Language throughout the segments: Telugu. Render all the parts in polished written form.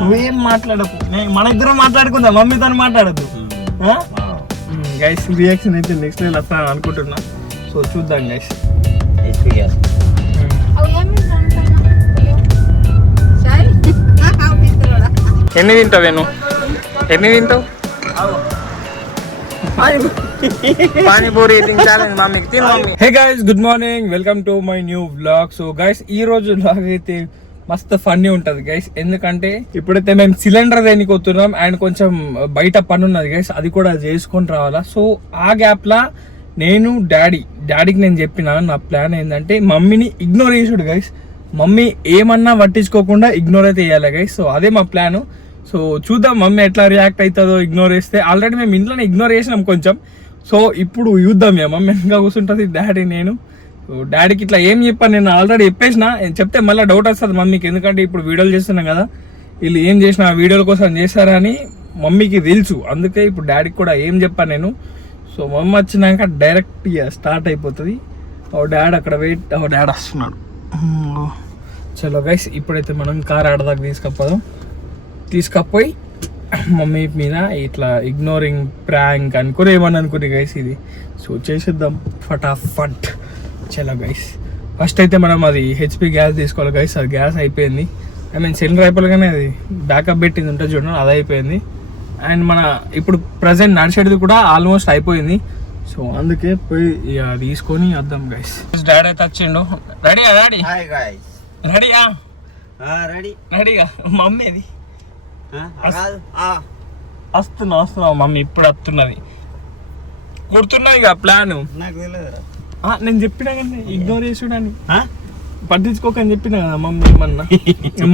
నువ్వేం మాట్లాడకు, మన ఇద్దరం మాట్లాడుకుందాం, మమ్మీతో మాట్లాడద్దు. గైస్ రియాక్షన్ అయితే నెక్స్ట్ లెవెల్ వస్తాను అనుకుంటున్నా. సో చూద్దాం గైస్. ఎన్ని తింటావు నేను? ఎన్ని తింటావు? పానీపూరి ఈటింగ్ ఛాలెంజ్ మమ్మీకి తిను mummy. Hey guys, good morning, welcome to my new vlog. So guys ఈ రోజు వ్లాగ్ అయితే మస్తు ఫన్నీ ఉంటది గైస్. ఎందుకంటే ఇప్పుడైతే మేము సిలిండర్ దేనికి వస్తున్నాం అండ్ కొంచెం బయట పని ఉన్నది గైస్, అది కూడా చేసుకొని రావాలా. సో ఆ గ్యాప్ లా నేను డాడీకి నేను చెప్పిన నా ప్లాన్ ఏంటంటే మమ్మీని ఇగ్నోర్ చేసుడు గైస్. మమ్మీ ఏమన్నా పట్టించుకోకుండా ఇగ్నోర్ అయితే చేయాలి గైస్. సో అదే మా ప్లాన్. సో చూద్దాం మమ్మీ ఎట్లా రియాక్ట్ అవుతుందో ఇగ్నోర్ చేస్తే. ఆల్రెడీ మేము ఇంట్లోనే ఇగ్నోర్ చేసినాం కొంచెం. సో ఇప్పుడు చూద్దాం. మమ్మీ ఇంకా కూర్చుంటుంది, డాడీ నేను. సో డాడీకి ఇట్లా ఏం చెప్పాను, నేను ఆల్రెడీ చెప్పేసిన. చెప్తే మళ్ళీ డౌట్ వస్తుంది మమ్మీకి, ఎందుకంటే ఇప్పుడు వీడియోలు చేస్తున్నాం కదా, వీళ్ళు ఏం చేసిన వీడియోల కోసం చేస్తారని మమ్మీకి తెలుసు. అందుకే ఇప్పుడు డాడీకి కూడా ఏం చెప్పాను నేను. సో మమ్మీ వచ్చినాక డైరెక్ట్ స్టార్ట్ అయిపోతుంది. ఓ డాడీ అక్కడ వెయిట్, ఓ డాడీ వస్తున్నాడు. చలో గైస్, ఇప్పుడైతే మనం కార్ ఆడదాకా తీసుకపోయి మమ్మీ మీద ఇట్లా ఇగ్నోరింగ్ ప్రాంక్ అనుకుని ఏమని అనుకుని గైస్ ఇది. సో చేసేద్దాం ఫటాఫట్. చలో గైస్, ఫస్ట్ అయితే మనం అది హెచ్పి గ్యాస్ తీసుకోవాలి గైస్. అది గ్యాస్ అయిపోయింది. సిలిండర్ అయిపోగానే అది బ్యాకప్ పెట్టింది ఉంటుంది చూడండి, అది అయిపోయింది. అండ్ మన ఇప్పుడు ప్రజెంట్ నడిచేది కూడా ఆల్మోస్ట్ అయిపోయింది. సో అందుకే పోయి తీసుకొని వద్దాం గైస్. డాడీ అయితే వచ్చిండు. రెడీయా డాడీ? రెడీయా? రెడీగా మమ్మీది వస్తున్నావు మమ్మీ, ఇప్పుడు వస్తున్నది. గుర్తున్నది ఇక ప్లాన్ నేను చెప్పినా కానీ ఇగ్నోర్ చేసుడని, పట్టించుకోకని చెప్పినా కదా మమ్మీ. ఏమన్నా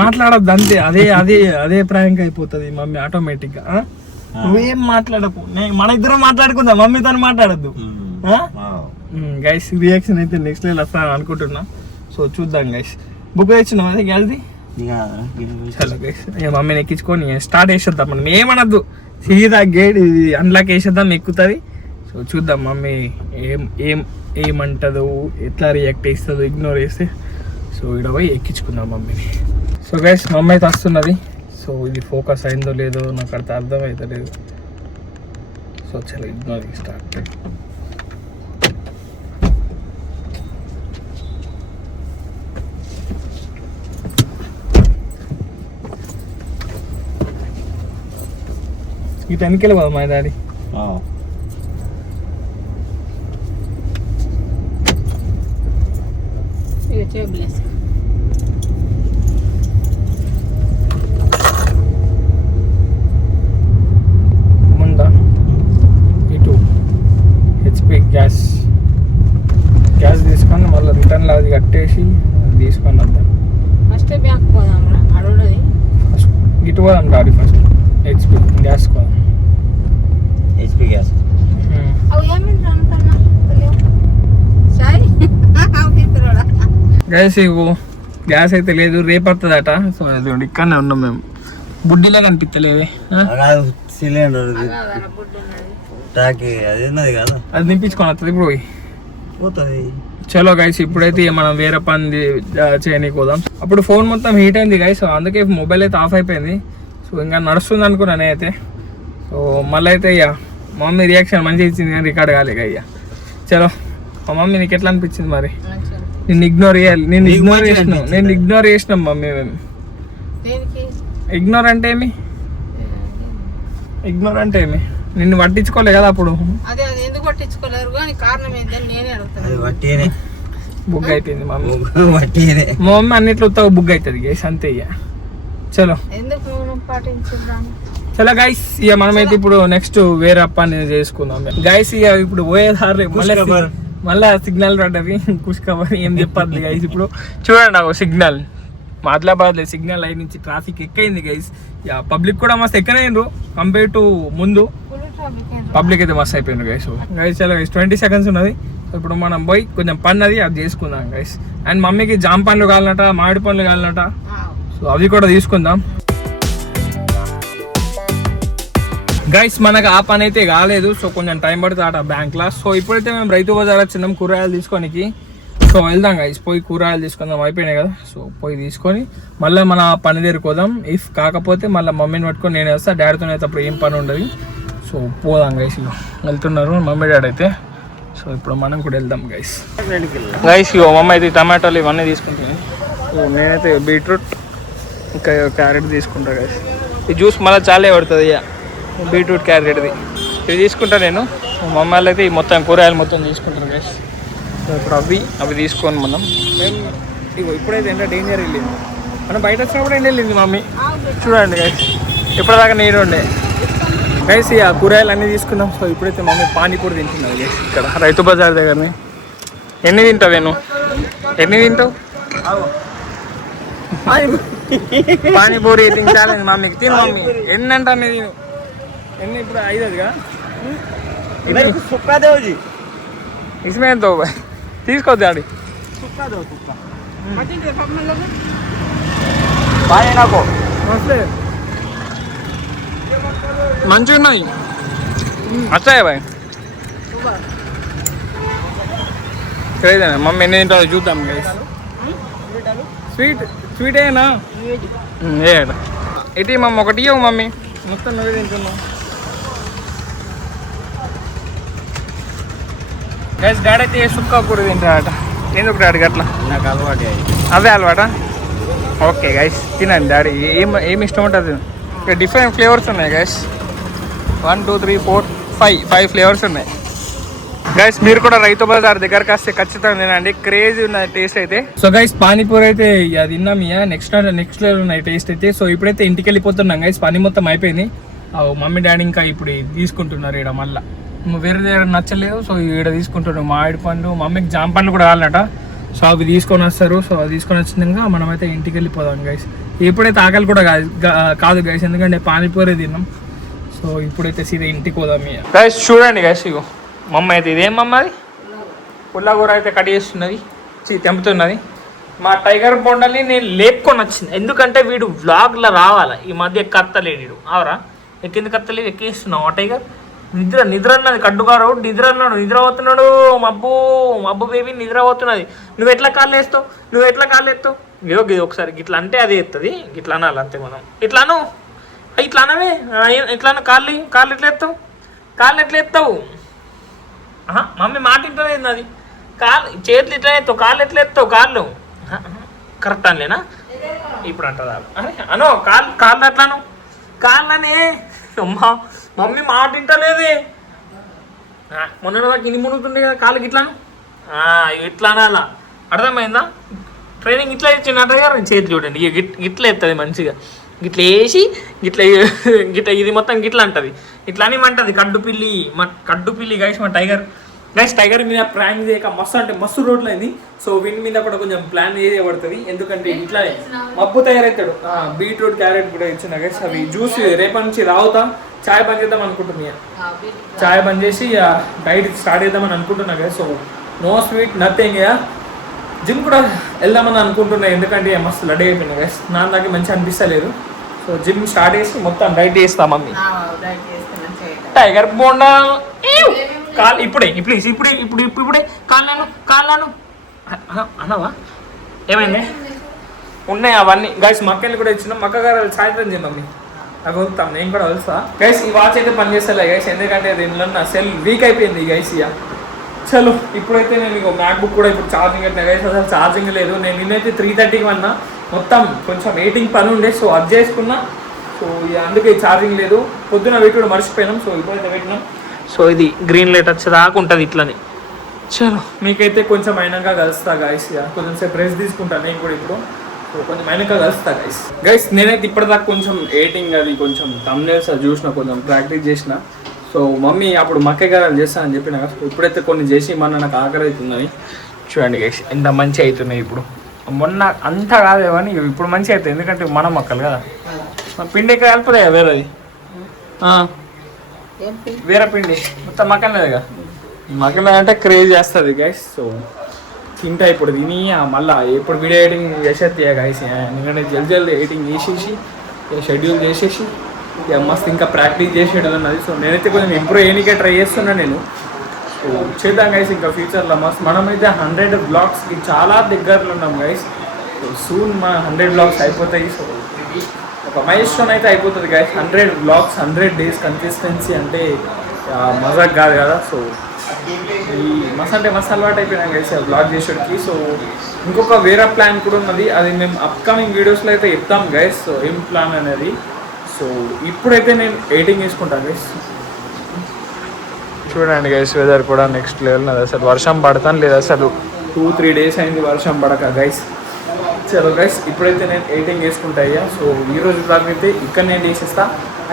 మాట్లాడద్దు అంతే, అదే ప్రాంక్ అయిపోతుంది మమ్మీ ఆటోమేటిక్ గా. నువ్వేం మాట్లాడకు, మన ఇద్దరం మాట్లాడుకుందాం, మమ్మీతో మాట్లాడద్దు. గైస్ రియాక్షన్ అయితే నెక్స్ట్ లెవెల్ వస్తాను అనుకుంటున్నా. సో చూద్దాం గైస్. బుక్ తెచ్చినాం అదే గ్యాస్ది. చలో గైస్, మమ్మీని ఎక్కించుకొని స్టార్ట్ చేసేద్దాం. మనం ఏమనద్దు, సీదా గేట్ ఇది అన్లాక్ వేసేద్దాం, ఎక్కుతుంది. సో చూద్దాం మమ్మీ ఏమంటుందో, ఎట్లా రియాక్ట్ చేస్తుందో ఇగ్నోర్ చేస్తే. సో ఇక్కడ పోయి ఎక్కించుకుందాం మమ్మీని. సో గైస్ మమ్మీ అయితే వస్తున్నది. సో ఇది ఫోకస్ అయిందో లేదో నాకు అర్థం అవుతలేదు. సో చలో ఇగ్నోర్ స్టార్ట్. ఈ 10 కిలో మా డాడీ. ముందా ఇటు హెచ్పి గ్యాస్ తీసుకొని మళ్ళీ రిటర్న్లో అది కట్టేసి తీసుకొని వద్దాం. ఫస్ట్ ఇటు పోదాం డాడీ, ఫస్ట్ హెచ్పి గ్యాస్ పోదాం. హెచ్పి గ్యాస్ గ్యాస్ ఇవ్వు. గ్యాస్ అయితే లేదు, రేపు వస్తుందట. సో అది ఇక్కడనే ఉన్నాం మేము. బుడ్డిలో కనిపించలేదే సిలిండర్, అది నింపించుకొని వస్తుంది ఇప్పుడు పోతుంది. చలో గైస్, ఇప్పుడైతే మనం వేరే పని చేయనీకి పోదాం. అప్పుడు ఫోన్ మొత్తం హీట్ అయింది గైస్, అందుకే మొబైల్ అయితే ఆఫ్ అయిపోయింది. సో ఇంకా నడుస్తుంది అనుకున్నా నేనైతే. సో మళ్ళీ అయితే ఇక మమ్మీ రియాక్షన్ మంచిగా ఇచ్చింది కానీ రికార్డ్ కాలేక ఇక. చలో మా మమ్మీ నీకు ఎట్లా అనిపించింది మరి? నేను ఇగ్నోర్ చేసినాం మమ్మీ. మేము ఇగ్నోర్ అంటే ఏమి నిన్ను పట్టించుకోలే కదా అప్పుడు. బుక్ అయిపోయింది మమ్మీ. మా మమ్మీ అన్నిట్లో బుక్ అవుతుంది గైస్, అంతే ఇక. చలో గైస్, ఇక మనమైతే ఇప్పుడు నెక్స్ట్ వేరే పని చేసుకుందాం గైస్. ఇక ఇప్పుడు పోయేదారు మళ్ళా సిగ్నల్ పడ్డది, కుష్కబర్ ఏం చెప్పద్దు గైస్. ఇప్పుడు చూడండి నాకు సిగ్నల్ మాట్లాడలేదు, సిగ్నల్ లైన్ నుంచి ట్రాఫిక్ ఎక్కువైంది గైస్. ఇక పబ్లిక్ కూడా మస్తు ఎక్కడైండ్రు కంపేర్ టు ముందు. పబ్లిక్ అయితే మస్తు అయిపోయిండ్రు గైస్. చలో గైస్ 20 seconds ఉన్నది. ఇప్పుడు మనం పోయి కొంచెం పని అది చేసుకుందాం గైస్. అండ్ మమ్మీకి జామ పండ్లు కావాలన్నట, మామిడి పండ్లు కావాలన్నట. సో అవి కూడా తీసుకుందాం గైస్. మనకు ఆ పని అయితే కాలేదు, సో కొంచెం టైం పడుతుంది అట బ్యాంక్లో. సో ఇప్పుడైతే మేము రైతు బజార్ వచ్చినాం కూరగాయలు తీసుకోనికి. సో వెళ్దాం గైస్, పోయి కూరగాయలు తీసుకుందాం, అయిపోయినాయి కదా. సో పోయి తీసుకొని మళ్ళీ మన పని దగ్గరకోదాం. ఇఫ్ కాకపోతే మళ్ళీ మమ్మీని పట్టుకొని నేను వస్తా, డాడీతో అయితే అప్పుడు ఏం పని ఉండదు. సో పోదాం గైస్, ఇక వెళ్తున్నారు మమ్మీ డాడీ అయితే. సో ఇప్పుడు మనం కూడా వెళ్దాం గైస్. ఇగో మమ్మీ అయితే టమాటాలు ఇవన్నీ తీసుకుంటాను. సో నేనైతే బీట్రూట్ ఇంకా క్యారెట్ తీసుకుంటా గైస్. ఈ జ్యూస్ మళ్ళీ చాలే పడుతుంది ఇక, బీట్రూట్ క్యారెట్ది ఇది తీసుకుంటా నేను. మమ్మీ వాళ్ళు అయితే ఈ మొత్తం కూరగాయలు మొత్తం తీసుకుంటారు గైస్. సో ఇప్పుడు అవి తీసుకొని మనం ఇగో ఇప్పుడైతే ఎంత డేంజర్ వెళ్ళింది, మనం బయట వచ్చినప్పుడు ఎండ వెళ్ళింది మమ్మీ. చూడండి గైస్, ఇప్పటిదాకా నీరు ఉండే గైస్. ఇక కూరగాయలు అన్నీ తీసుకున్నాం. సో ఇప్పుడైతే మమ్మీ పానీపూరి తింటున్నావు గైస్ ఇక్కడ రైతు బజార్ దగ్గరని. ఎన్ని తింటావు నేను, ఎన్ని తింటావు? పానీపూరి ఈటింగ్ ఛాలెంజ్ మమ్మీకి. తిను మమ్మీ, ఎన్ని అంటే అన్నీ తిను. ఎన్ని ఇప్పుడు 5 అదిగా सुक्का दो जी, इसमें दो भाई, తీసుకో డాడీ. सुक्का दो, सुक्का भाई ना को మంచిగా ఉన్నాయి, వచ్చాయి బాయ్. సరేనా మమ్మీ ఎన్ని తింటారో చూద్దాం గైస్. స్వీట్ ఏనా ఏ ఇటీ మమ్మీ, ఒకటి ఇవ్వు మమ్మీ, మొత్తం నువ్వే తింటున్నావు గైస్. డాడీ అయితే సుక్కా కూర తింటాడట, ఎందుకు డాడీ అట్లా? నాకు అలవాటు అదే అలవాటా? ఓకే గైస్ తినండి డాడీ, ఏమి ఇష్టం ఉంటుంది. ఇక్కడ డిఫరెంట్ ఫ్లేవర్స్ ఉన్నాయి గైస్. 1 2 3 4 5 ఫ్లేవర్స్ ఉన్నాయి గైస్. మీరు కూడా రైతు బజార్ దగ్గరకు వస్తే ఖచ్చితంగా తినండి, క్రేజీ ఉన్న టేస్ట్ అయితే. సో గైస్ పానీపూరి అయితే అది తిన్నాం ఇక, నెక్స్ట్ లెవెల్ ఉన్నాయి టేస్ట్ అయితే. సో ఇప్పుడైతే ఇంటికి వెళ్ళిపోతున్నాం గైస్, పని మొత్తం అయిపోయింది. మమ్మీ డాడీ ఇంకా ఇప్పుడు తీసుకుంటున్నారు ఇక్కడ మళ్ళీ, వేరే దగ్గర నచ్చలేదు. సో ఇక్కడ తీసుకుంటున్నాం మామిడి పండు, మమ్మీకి జామ పండ్లు కూడా కావాలన్నట. సో అవి తీసుకొని వస్తారు. సో అది తీసుకొని వచ్చినాక మనమైతే ఇంటికి వెళ్ళిపోదాం గైస్. ఇప్పుడైతే ఆకలి కూడా కాదు గైస్, ఎందుకంటే పానీపూరి తిన్నాం. సో ఇప్పుడైతే సీదా ఇంటికి పోదాం ఇక గైస్. చూడండి గైస్, ఇగో మమ్మ అయితే ఇదేం మమ్మ, అది పుల్లగూర అయితే కట్ చేస్తున్నది, తెంపుతున్నది. మా టైగర్ బొండల్ని నేను లేపుకొని వచ్చింది, ఎందుకంటే వీడు వ్లాగ్లో రావాలా. ఈ మధ్య ఎక్కత్తలేడు వీడు, అవరా ఎక్కింది కత్తలేదు, ఎక్కిస్తున్నావు ఆ టైగర్. నిద్ర అన్నది కడ్డుగారు, నిద్ర అన్నాడు, నిద్ర పోతున్నాడు. మబ్బు బేబీ నిద్ర పోతున్నది. నువ్వు ఎట్లా కాళ్ళు ఎత్తావు? ఏదో ఇది ఒకసారి గిట్లా అంటే అదే ఎత్తది, గిట్లా అనాలి అంతే మనం. ఇట్లాను అనవే, ఇట్లాను కాళ్ళు ఎట్లా ఎత్తావు? మమ్మీ మాట ఇంటలేదు అది. చేతులు ఇట్లా ఎత్తావు, కాళ్ళు ఎట్లా ఎత్తావు? కాళ్ళు కరెక్ట్ అనలేనా? ఇప్పుడు అంటదా అనో కాళ్ళు అట్లాను, కాళ్ళనే. అమ్మా మమ్మీ మాట వింటలేదే. మొన్న దాకా ఇన్ని మునుగుతుండే కదా కాళ్ళకి ఇట్లాను, ఇట్లా అనాలా, అర్థమైందా? ట్రైనింగ్ ఇట్లా ఇచ్చినట్టు గారు చేతి చూడండి, ఇక గిట్లా ఎత్తుంది మంచిగా, గిట్లా వేసి గిట్లా ఇది మొత్తం గిట్లా అంటది, ఇట్లా అని అంటది. కడ్డుపిల్లి గైస్ మా టైగర్. గైస్ టైగర్ మీద ప్లాన్ చేయక మస్తు అంటే మస్తు రోడ్లు అయింది. సో వీటి మీద కూడా కొంచెం ప్లాన్ చేయబడుతుంది, ఎందుకంటే ఇట్లా మబ్బు తయారవుతాడు. బీట్రూట్ క్యారెట్ కూడా ఇచ్చిన గైస్, అవి జ్యూస్ రేపటి నుంచి రావుతా చాయ్ బంద్ చేద్దాం అనుకుంటున్నా. చాయ్ బంద్ చేసి డైట్ స్టార్ట్ చేద్దామని అనుకుంటున్నా guys. So no sweet nothing. Gym కూడా వెళ్దామని అనుకుంటున్నా, ఎందుకంటే మస్తు లడ్డు అయిపోయినా గైస్, నా దాకా మంచిగా అనిపిస్తలేదు. సో జిమ్ స్టార్ట్ చేసి మొత్తం డైట్ చేస్తా మమ్మీ. టైగర్ బోండా కాళ్ళు ఇప్పుడే కాళ్ళను అన్నావా? ఏమైంది? ఉన్నాయి అవన్నీ గైస్. మక్కలు కూడా ఇచ్చినాం, మక్క గారు సాయంత్రం చేయ మమ్మీ, అవి వదులుతాం, నేను కూడా వదులుతా గైస్. ఈ వాచ్ అయితే పనిచేస్తలే గైస్, ఎందుకంటే దీనిలో నా సెల్ వీక్ అయిపోయింది గైస్. ఇక చలో ఇప్పుడైతే నేను ఇక మ్యాక్బుక్ కూడా ఇప్పుడు ఛార్జింగ్ పెట్టినా గైస్, అసలు ఛార్జింగ్ లేదు. నేను నిన్నైతే 3:30కి వన్నా, మొత్తం కొంచెం ఎయిటింగ్ పని ఉండే, సో అది చేసుకున్నా. సో అందుకే ఛార్జింగ్ లేదు, పొద్దున వెయిట్ కూడా మర్చిపోయినాం. సో ఇప్పుడైతే పెట్టినాం. సో ఇది గ్రీన్ లైట్ వచ్చేదాకా ఉంటుంది ఇట్లని. చలో మీకైతే కొంచెం అయినాక కలుస్తా గైస్, కొంచెం సేపు రెస్ట్ తీసుకుంటాను నేను కూడా ఇప్పుడు. సో కొంచెం అయినాక కలుస్తా గైస్. నేనైతే ఇప్పటిదాకా కొంచెం ఎడిటింగ్ అది కొంచెం thumbnails అది చూసిన, కొంచెం ప్రాక్టీస్ చేసిన. సో మమ్మీ అప్పుడు మక్క గారు చేస్తాను అని చెప్పిన, ఇప్పుడైతే కొన్ని చేసి మన నాకు ఆకలి అవుతుందని. చూడండి గైస్ ఎంత మంచి అవుతున్నాయి ఇప్పుడు. మొన్న అంతా కాదు కానీ ఇప్పుడు మంచిగా అవుతుంది, ఎందుకంటే మన మొక్కలు కదా. పిండి ఎక్కడ కలుపుదా వేరేది, వేరే పిండి మొత్తం మక్కలు లేదుగా. మక్కలు అంటే క్రేజ్ చేస్తుంది గైస్. సో తింటా ఇప్పుడు తిని మళ్ళీ ఎప్పుడు వీడియో ఎడిటింగ్ చేసేది గైస్, ఎందుకంటే జల్దీ ఎడిటింగ్ చేసేసి షెడ్యూల్ చేసేసి మస్తు ఇంకా ప్రాక్టీస్ చేసేది ఉన్నది. సో నేనైతే కొంచెం ఇంప్రూవ్ చేయడానికే ట్రై చేస్తున్నా నేను. సో చేద్దాం గైస్ ఇంకా ఫ్యూచర్లో మస్తు మనమైతే 100 బ్లాగ్స్కి చాలా దగ్గరలో ఉన్నాం గైస్. సో సూన్ మా 100 బ్లాగ్స్ అయిపోతాయి. సో ఒక మైల్స్టోన్ అయితే అయిపోతుంది గైస్. 100 బ్లాగ్స్ 100 డేస్ కన్సిస్టెన్సీ అంటే మజాక్ కాదు కదా. సో ఈ మస్తు అంటే మస్తు అలవాటు అయిపోయినాం గైస్ బ్లాగ్ చేసేటికి. సో ఇంకొక వేరే ప్లాన్ కూడా ఉన్నది, అది మేము అప్కమింగ్ వీడియోస్లో అయితే చెప్తాం గైస్. సో ఏం ప్లాన్ అనేది. సో ఇప్పుడైతే నేను ఎడిటింగ్ చేసుకుంటాను గైస్. చూడండి గైస్ వెదర్ కూడా నెక్స్ట్ లెవెల్ అది. అసలు వర్షం పడతాను లేదు, అసలు 2-3 డేస్ అయింది వర్షం పడక గైస్. చలో గైస్ ఇప్పుడైతే నేను ఎడిటింగ్ చేసుకుంటా అయ్యా. సో ఈరోజు బ్లాగ్ అయితే ఇక్కడ నేను చేసేస్తా.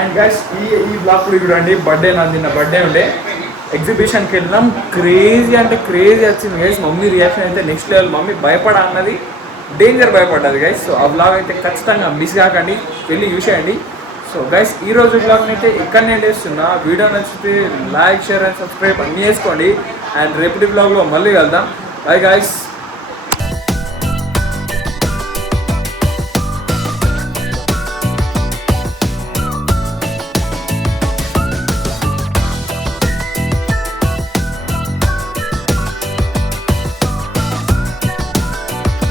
అండ్ గైస్ ఈ బ్లాగ్ కూడా చూడండి, బర్త్డే నాది, నిన్న బర్త్డే ఉండే, ఎగ్జిబిషన్కి వెళ్ళినాం. క్రేజీ అంటే క్రేజీ వచ్చింది గైస్. మమ్మీ రియాక్షన్ అయితే నెక్స్ట్ లెవెల్. మమ్మీ భయపడ అన్నది డేంజర్ భయపడ్డది గైస్. సో ఆ బ్లాగ్ అయితే ఖచ్చితంగా మిస్ కాకండి, వెళ్ళి చూసేయండి. సో గైస్ ఈ రోజు బ్లాగ్ని అయితే ఇక్కడ నేను చేస్తున్నా. వీడియో నచ్చితే లైక్, షేర్ అండ్ సబ్స్క్రైబ్ అన్నీ చేసుకోండి. అండ్ రేపటి బ్లాగ్లో మళ్ళీ వెళ్దాం. Bye guys.